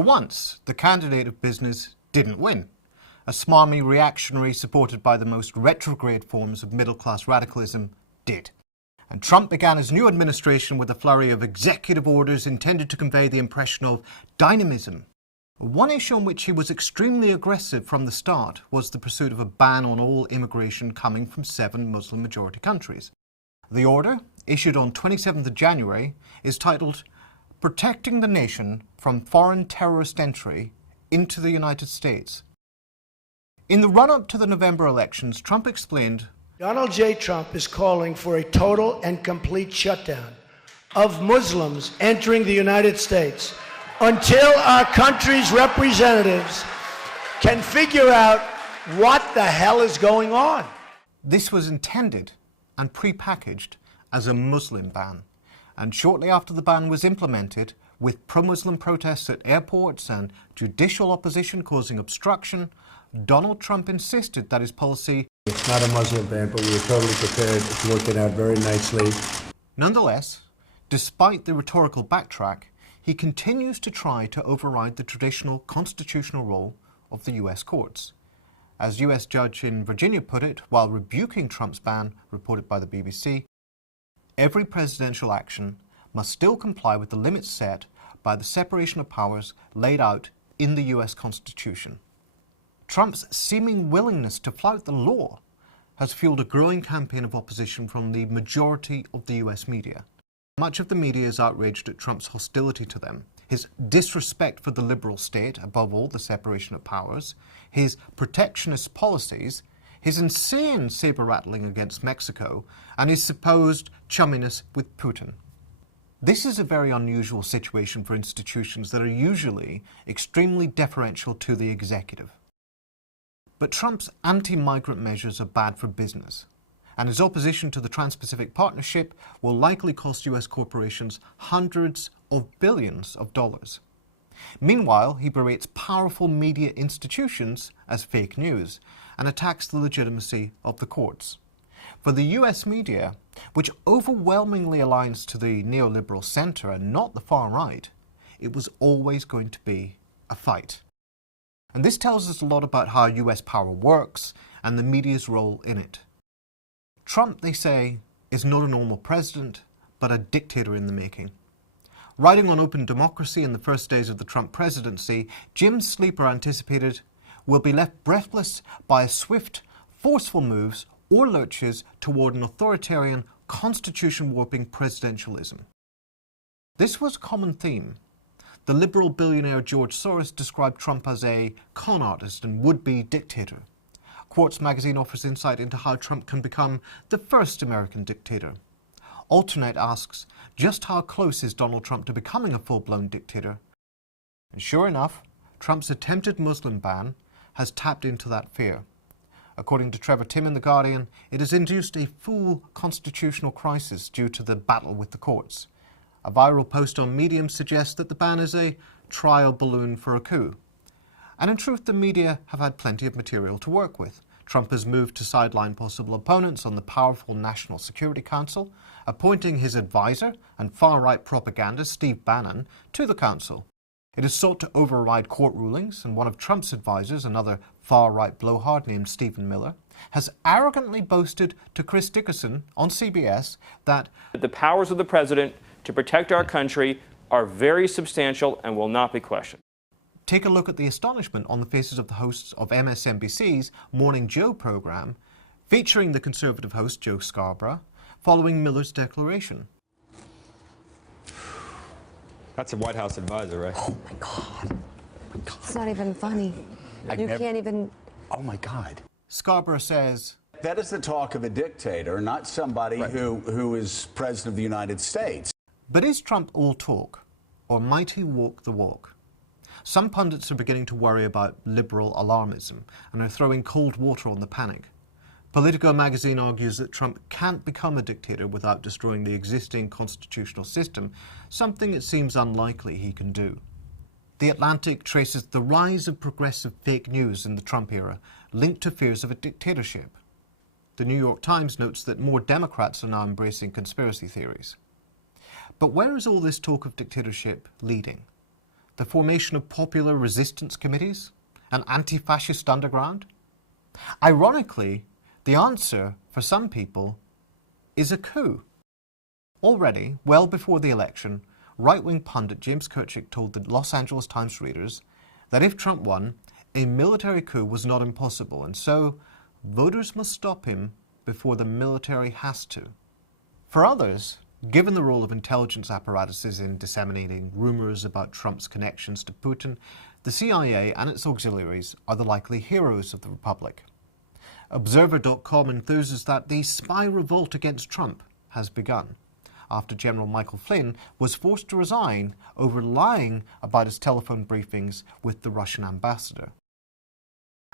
For once, the candidate of business didn't win. A smarmy reactionary supported by the most retrograde forms of middle-class radicalism did. And Trump began his new administration with a flurry of executive orders intended to convey the impression of dynamism. One issue on which he was extremely aggressive from the start was the pursuit of a ban on all immigration coming from 7 Muslim-majority countries. The order, issued on 27th of January, is titled Protecting the Nation from Foreign Terrorist Entry into the United States. In the run-up to the November elections, Trump explained, Donald J. Trump is calling for a total and complete shutdown of Muslims entering the United States until our country's representatives can figure out what the hell is going on. This was intended and pre-packaged as a Muslim ban. And shortly after the ban was implemented, with pro-Muslim protests at airports and judicial opposition causing obstruction, Donald Trump insisted that his policy... It's not a Muslim ban, but we were totally prepared. It's working out very nicely. Nonetheless, despite the rhetorical backtrack, he continues to try to override the traditional constitutional role of the U.S. courts. As U.S. judge in Virginia put it, while rebuking Trump's ban, reported by the BBC, every presidential action must still comply with the limits set by the separation of powers laid out in the U.S. Constitution. Trump's seeming willingness to flout the law has fueled a growing campaign of opposition from the majority of the U.S. media. Much of the media is outraged at Trump's hostility to them, his disrespect for the liberal state, above all the separation of powers, his protectionist policies, his insane saber-rattling against Mexico, and his supposed chumminess with Putin. This is a very unusual situation for institutions that are usually extremely deferential to the executive. But Trump's anti-migrant measures are bad for business, and his opposition to the Trans-Pacific Partnership will likely cost US corporations hundreds of billions of dollars. Meanwhile, he berates powerful media institutions as fake news and attacks the legitimacy of the courts. For the US media, which overwhelmingly aligns to the neoliberal center and not the far right, it was always going to be a fight. And this tells us a lot about how US power works and the media's role in it. Trump, they say, is not a normal president, but a dictator in the making. Writing on openDemocracy in the first days of the Trump presidency, Jim Sleeper anticipated, "We'll be left breathless by swift, forceful moves or lurches toward an authoritarian, constitution-warping presidentialism." This was a common theme. The liberal billionaire George Soros described Trump as a con artist and would-be dictator. QUARTZ magazine offers insight into how Trump can become the first American dictator. Alternate asks, just how close is Donald Trump to becoming a full-blown dictator? And sure enough, Trump's attempted Muslim ban has tapped into that fear. According to Trevor Timm in The Guardian, it has induced a full constitutional crisis due to the battle with the courts. A viral post on Medium suggests that the ban is a trial balloon for a coup. And in truth, the media have had plenty of material to work with. Trump has moved to sideline possible opponents on the powerful National Security Council, appointing his advisor and far-right propagandist Steve Bannon to the council. It has sought to override court rulings, and one of Trump's advisors, another far-right blowhard named Stephen Miller, has arrogantly boasted to Chris Dickerson on CBS that the powers of the president to protect our country are very substantial and will not be questioned. Take a look at the astonishment on the faces of the hosts of MSNBC's Morning Joe program, featuring the conservative host Joe Scarborough, following Miller's declaration. That's a White House advisor, right? Oh my God. It's not even funny. Can't even... Oh my God. Scarborough says, that is the talk of a dictator, not somebody who is president of the United States. But is Trump all talk, or might he walk the walk? Some pundits are beginning to worry about liberal alarmism and are throwing cold water on the panic. Politico magazine argues that Trump can't become a dictator without destroying the existing constitutional system, something it seems unlikely he can do. The Atlantic traces the rise of progressive fake news in the Trump era, linked to fears of a dictatorship. The New York Times notes that more Democrats are now embracing conspiracy theories. But where is all this talk of dictatorship leading? the formation of popular resistance committees, an anti-fascist underground? Ironically, the answer for some people is a coup. Already, well before the election, right-wing pundit James Kirchick told the Los Angeles Times readers that if Trump won, a military coup was not impossible, and so voters must stop him before the military has to. For others, given the role of intelligence apparatuses in disseminating rumors about Trump's connections to Putin, the CIA and its auxiliaries are the likely heroes of the Republic. Observer.com enthuses that the spy revolt against Trump has begun, after General Michael Flynn was forced to resign over lying about his telephone briefings with the Russian ambassador.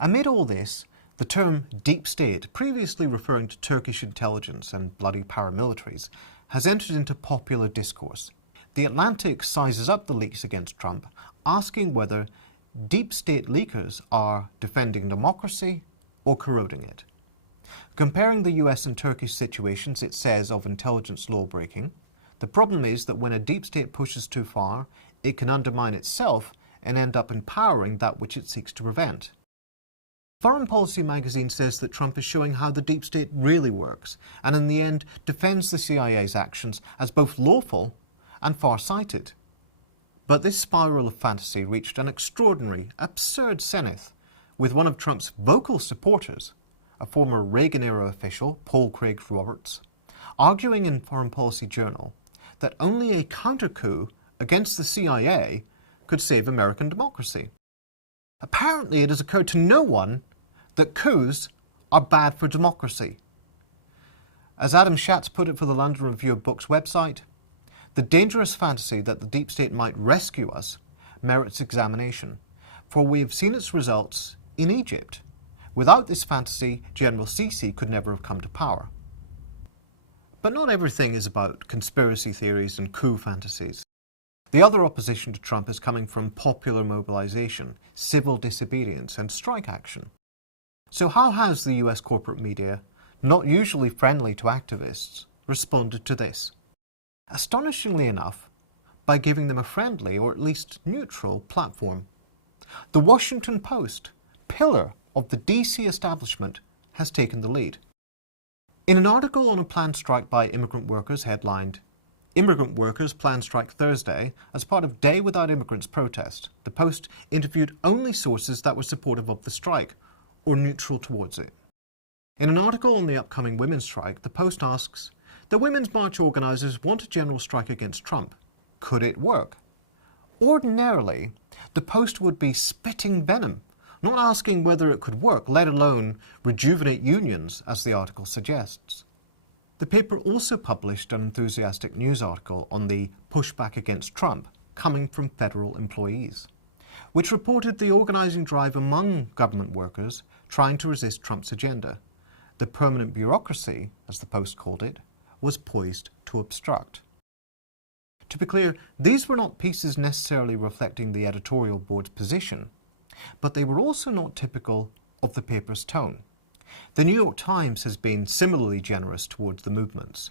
Amid all this, the term deep state, previously referring to Turkish intelligence and bloody paramilitaries, has entered into popular discourse. The Atlantic sizes up the leaks against Trump, asking whether deep state leakers are defending democracy or corroding it. Comparing the US and Turkish situations, it says of intelligence law-breaking, the problem is that when a deep state pushes too far, it can undermine itself and end up empowering that which it seeks to prevent. Foreign Policy magazine says that Trump is showing how the deep state really works, and in the end defends the CIA's actions as both lawful and far-sighted. But this spiral of fantasy reached an extraordinary, absurd zenith, with one of Trump's vocal supporters, a former Reagan-era official, Paul Craig Roberts, arguing in Foreign Policy Journal that only a counter-coup against the CIA could save American democracy. Apparently it has occurred to no one that coups are bad for democracy. As Adam Shatz put it for the London Review of Books website, the dangerous fantasy that the deep state might rescue us merits examination, for we have seen its results in Egypt. Without this fantasy, General Sisi could never have come to power. But not everything is about conspiracy theories and coup fantasies. The other opposition to Trump is coming from popular mobilization, civil disobedience, and strike action. So how has the US corporate media, not usually friendly to activists, responded to this? Astonishingly enough, by giving them a friendly, or at least neutral, platform. The Washington Post, pillar of the DC establishment, has taken the lead. In an article on a planned strike by immigrant workers headlined, "Immigrant Workers Plan Strike Thursday as part of Day Without Immigrants protest," the Post interviewed only sources that were supportive of the strike, or neutral towards it. In an article on the upcoming women's strike, the Post asks, "The Women's March organizers want a general strike against Trump. Could it work?" Ordinarily, the Post would be spitting venom, not asking whether it could work, let alone rejuvenate unions, as the article suggests. The paper also published an enthusiastic news article on the pushback against Trump coming from federal employees, which reported the organizing drive among government workers trying to resist Trump's agenda. The permanent bureaucracy, as the Post called it, was poised to obstruct. To be clear, these were not pieces necessarily reflecting the editorial board's position, but they were also not typical of the paper's tone. The New York Times has been similarly generous towards the movements.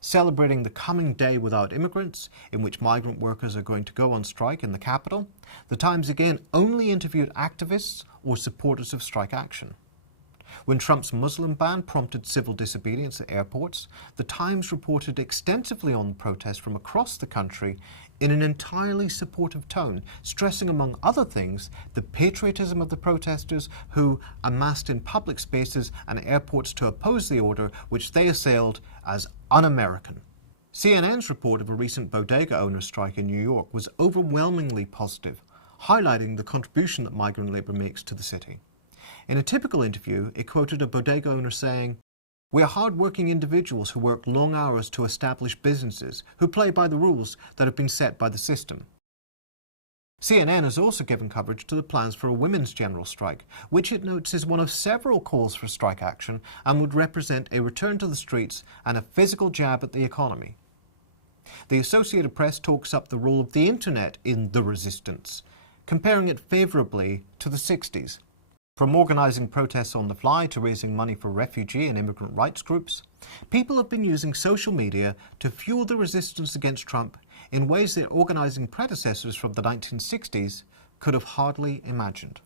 Celebrating the coming day without immigrants, in which migrant workers are going to go on strike in the Capitol, the Times again only interviewed activists or supporters of strike action. When Trump's Muslim ban prompted civil disobedience at airports, the Times reported extensively on the protests from across the country in an entirely supportive tone, stressing among other things the patriotism of the protesters who amassed in public spaces and airports to oppose the order which they assailed as un-American. CNN's report of a recent bodega owner strike in New York was overwhelmingly positive, highlighting the contribution that migrant labor makes to the city. In a typical interview, it quoted a bodega owner saying, "We are hard-working individuals who work long hours to establish businesses, who play by the rules that have been set by the system." CNN has also given coverage to the plans for a women's general strike, which it notes is one of several calls for strike action and would represent a return to the streets and a physical jab at the economy. The Associated Press talks up the role of the internet in the resistance, comparing it favourably to the 60s. From organising protests on the fly to raising money for refugee and immigrant rights groups, people have been using social media to fuel the resistance against Trump in ways their organising predecessors from the 1960s could have hardly imagined.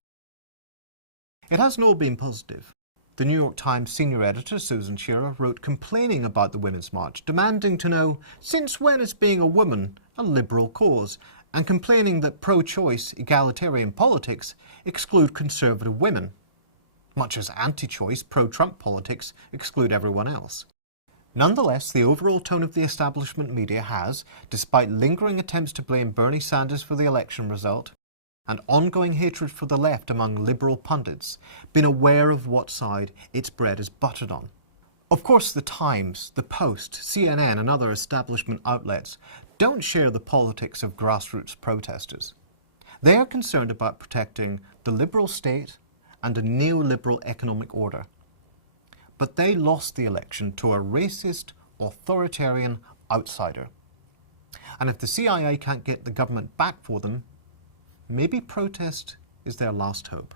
It hasn't all been positive. The New York Times senior editor, Susan CHIRA, wrote complaining about the Women's March, demanding to know since when is being a woman a liberal cause, and complaining that pro-choice, egalitarian politics exclude conservative women, much as anti-choice, pro-Trump politics exclude everyone else. Nonetheless, the overall tone of the establishment media has, despite lingering attempts to blame Bernie Sanders for the election result, and ongoing hatred for the left among liberal pundits, been aware of what side its bread is buttered on. Of course, the Times, the Post, CNN and other establishment outlets don't share the politics of grassroots protesters. They are concerned about protecting the liberal state and a neoliberal economic order. But they lost the election to a racist, authoritarian outsider. And if the CIA can't get the government back for them, maybe protest is their last hope.